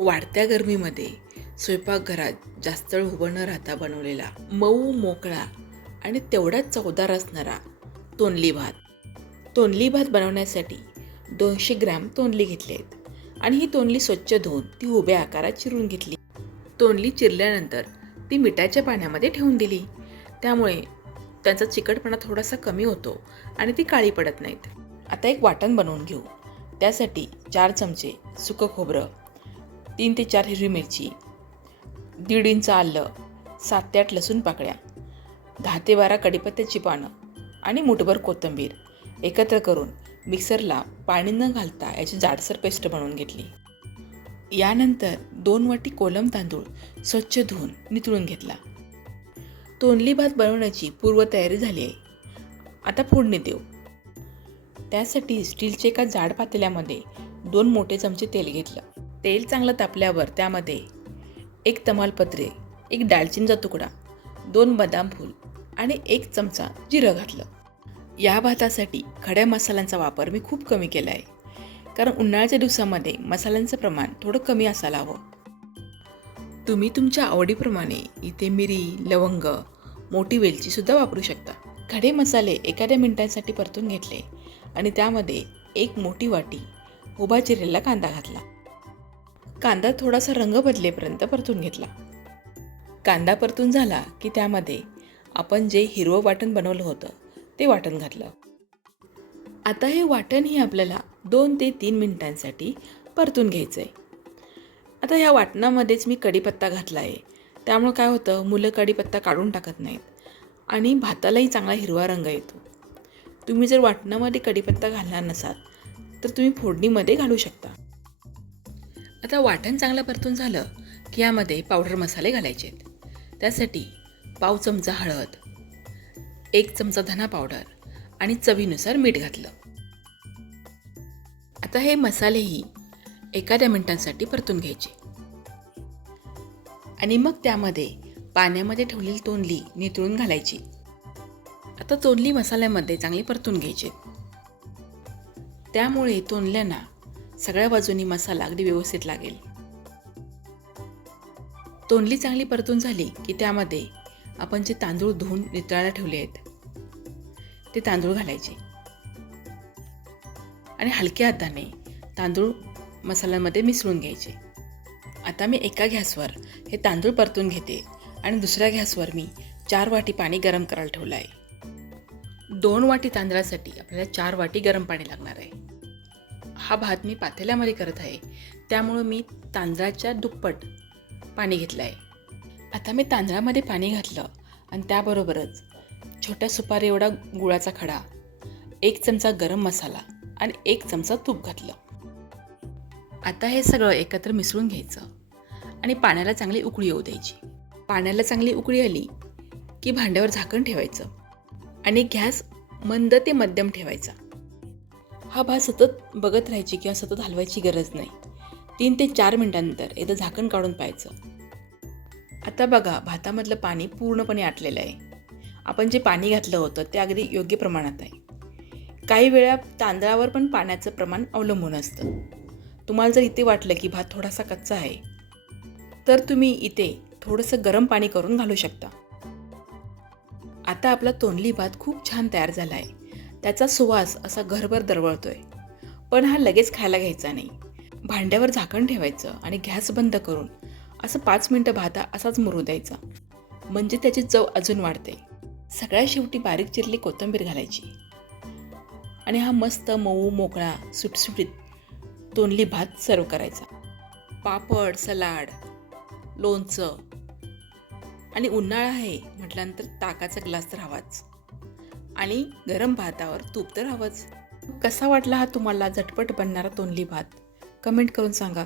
वाढत्या गरमीमध्ये स्वयंपाकघरात जास्त वेळ उभं न राहता बनवलेला मऊ मोकळा आणि तेवढाच चवदार असणारा तोंडली भात. तोंडली भात बनवण्यासाठी 200 ग्रॅम तोंडली घेतली आहेत आणि ही तोंडली स्वच्छ धुवून ती उभ्या आकारात चिरून घेतली. तोंडली चिरल्यानंतर ती मिठाच्या पाण्यामध्ये ठेवून दिली. त्यामुळे त्यांचा चिकटपणा थोडासा कमी होतो आणि ती काळी पडत नाहीत. आता एक वाटण बनवून घेऊ. त्यासाठी 4 चमचे सुकं खोबरं, 3 ते 4 हिरवी मिरची, 1.5 इंच आलं, 7 ते 8 लसूण पाकळ्या, 10 ते 12 कढीपत्त्याची पानं आणि मुठभर कोथिंबीर एकत्र करून मिक्सरला पाणी न घालता याची जाडसर पेस्ट बनवून घेतली. यानंतर 2 वाटी कोलम तांदूळ स्वच्छ धुवून नितळून घेतला. तोंडली भात बनवण्याची पूर्वतयारी झाली आहे. आता फोडणी देऊ. त्यासाठी स्टीलच्या एका जाड पातेल्यामध्ये 2 मोठे चमचे तेल घेतलं. तेल चांगलं तापल्यावर त्यामध्ये 1 तमालपत्रे, 1 दालचिनीचा तुकडा, 2 बदाम फूल आणि 1 चमचा जिरं घातलं. या भातासाठी खड्या मसाल्यांचा वापर मी खूप कमी केला आहे, कारण उन्हाळ्याच्या दिवसामध्ये मसाल्यांचं प्रमाण थोडं कमी असायला हवं. तुम्ही तुमच्या आवडीप्रमाणे इथे मिरी, लवंग, मोठी वेलचीसुद्धा वापरू शकता. खडे मसाले एखाद्या मिनिटांसाठी परतून घेतले आणि त्यामध्ये 1 मोठी वाटी उभा चिरलेला कांदा घातला. कांदा थोडासा रंग बदलेपर्यंत परतून घेतला. कांदा परतून झाला की त्यामध्ये आपण जे हिरवं वाटण बनवलं होतं ते वाटण घातलं. आता हे वाटणही आपल्याला 2 ते 3 मिनिटांसाठी परतून घ्यायचं आहे. आता ह्या वाटणामध्येच मी कढीपत्ता घातला आहे. त्यामुळे काय होतं, मुलं कढीपत्ता काढून टाकत नाहीत आणि भातालाही चांगला हिरवा रंग येतो. तुम्ही जर वाटणामध्ये कढीपत्ता घालणार नसाल तर तुम्ही फोडणीमध्ये घालू शकता. आता वाटण चांगलं परतून झालं की यामध्ये पावडर मसाले घालायचे आहेत. त्यासाठी पाव चमचा हळद, 1 चमचा धना पावडर आणि चवीनुसार मीठ घातलं. आता हे मसालेही एखाद्या मिनिटांसाठी परतून घ्यायचे आणि मग त्यामध्ये पाण्यामध्ये ठेवलेली तोंडली नितळून घालायची. आता तोंडली मसाल्यामध्ये चांगली परतून घ्यायची. त्यामुळे तोंडल्यांना सगळ्या बाजूनी मसाला अगदी व्यवस्थित लागेल. तोंडली चांगली परतून झाली की त्यामध्ये आपण जे तांदूळ धुवून नितळायला ठेवले आहेत ते तांदूळ घालायचे आणि हलक्या हाताने तांदूळ मसाल्यामध्ये मिसळून घ्यायचे. आता मी एका गॅसवर हे तांदूळ परतून घेते आणि दुसऱ्या गॅसवर मी 4 वाटी पाणी गरम करायला ठेवलं आहे. 2 वाटी तांदळासाठी आपल्याला 4 वाटी गरम पाणी लागणार आहे. हा भात मी पातेल्यामध्ये करत आहे, त्यामुळं मी तांदळाच्या दुप्पट पाणी घेतलं आहे. आता मी तांदळामध्ये पाणी घातलं आणि त्याबरोबरच छोट्या सुपारी एवढा गुळाचा खडा, 1 चमचा गरम मसाला आणि 1 चमचा तूप घातलं. आता हे सगळं एकत्र मिसळून घ्यायचं आणि पाण्याला चांगली उकळी येऊ द्यायची. पाण्याला चांगली उकळी आली की भांड्यावर झाकण ठेवायचं आणि गॅस मंद ते मध्यम ठेवायचा. हा भात सतत बघत राहायची किंवा सतत हलवायची गरज नाही. 3 ते 4 मिनिटांनंतर एकदा झाकण काढून पाहायचं. आता बघा, भातामधलं पाणी पूर्णपणे आटलेलं आहे. आपण जे पाणी घातलं होतं ते अगदी योग्य प्रमाणात आहे. काही वेळा तांदळावर पण पाण्याचं प्रमाण अवलंबून असतं. तुम्हाला जर इथे वाटलं की भात थोडासा कच्चा आहे तर तुम्ही इथे थोडंसं गरम पाणी करून घालू शकता. आता आपला तोंडली भात खूप छान तयार झाला आहे. त्याचा सुवास असा घरभर दरवळतोय. पण हा लगेच खायला घ्यायचा नाही. भांड्यावर झाकण ठेवायचं आणि गॅस बंद करून असं 5 मिनिटं भात असाच मुरू द्यायचा, म्हणजे त्याची चव अजून वाढते. सगळ्यात शेवटी बारीक चिरली कोथिंबीर घालायची आणि हा मस्त मऊ मोकळा सुटसुटीत तोंडली भात सर्व करायचा. पापड, सलाड, लोणचं आणि उन्हाळा आहे म्हटल्यानंतर ताकाचा ग्लास तर हवाच आणि गरम भातावर तूप तर हवंच. कसा वाटला हा तुम्हाला झटपट बनणारा तोंडली भात? कमेंट करून सांगा.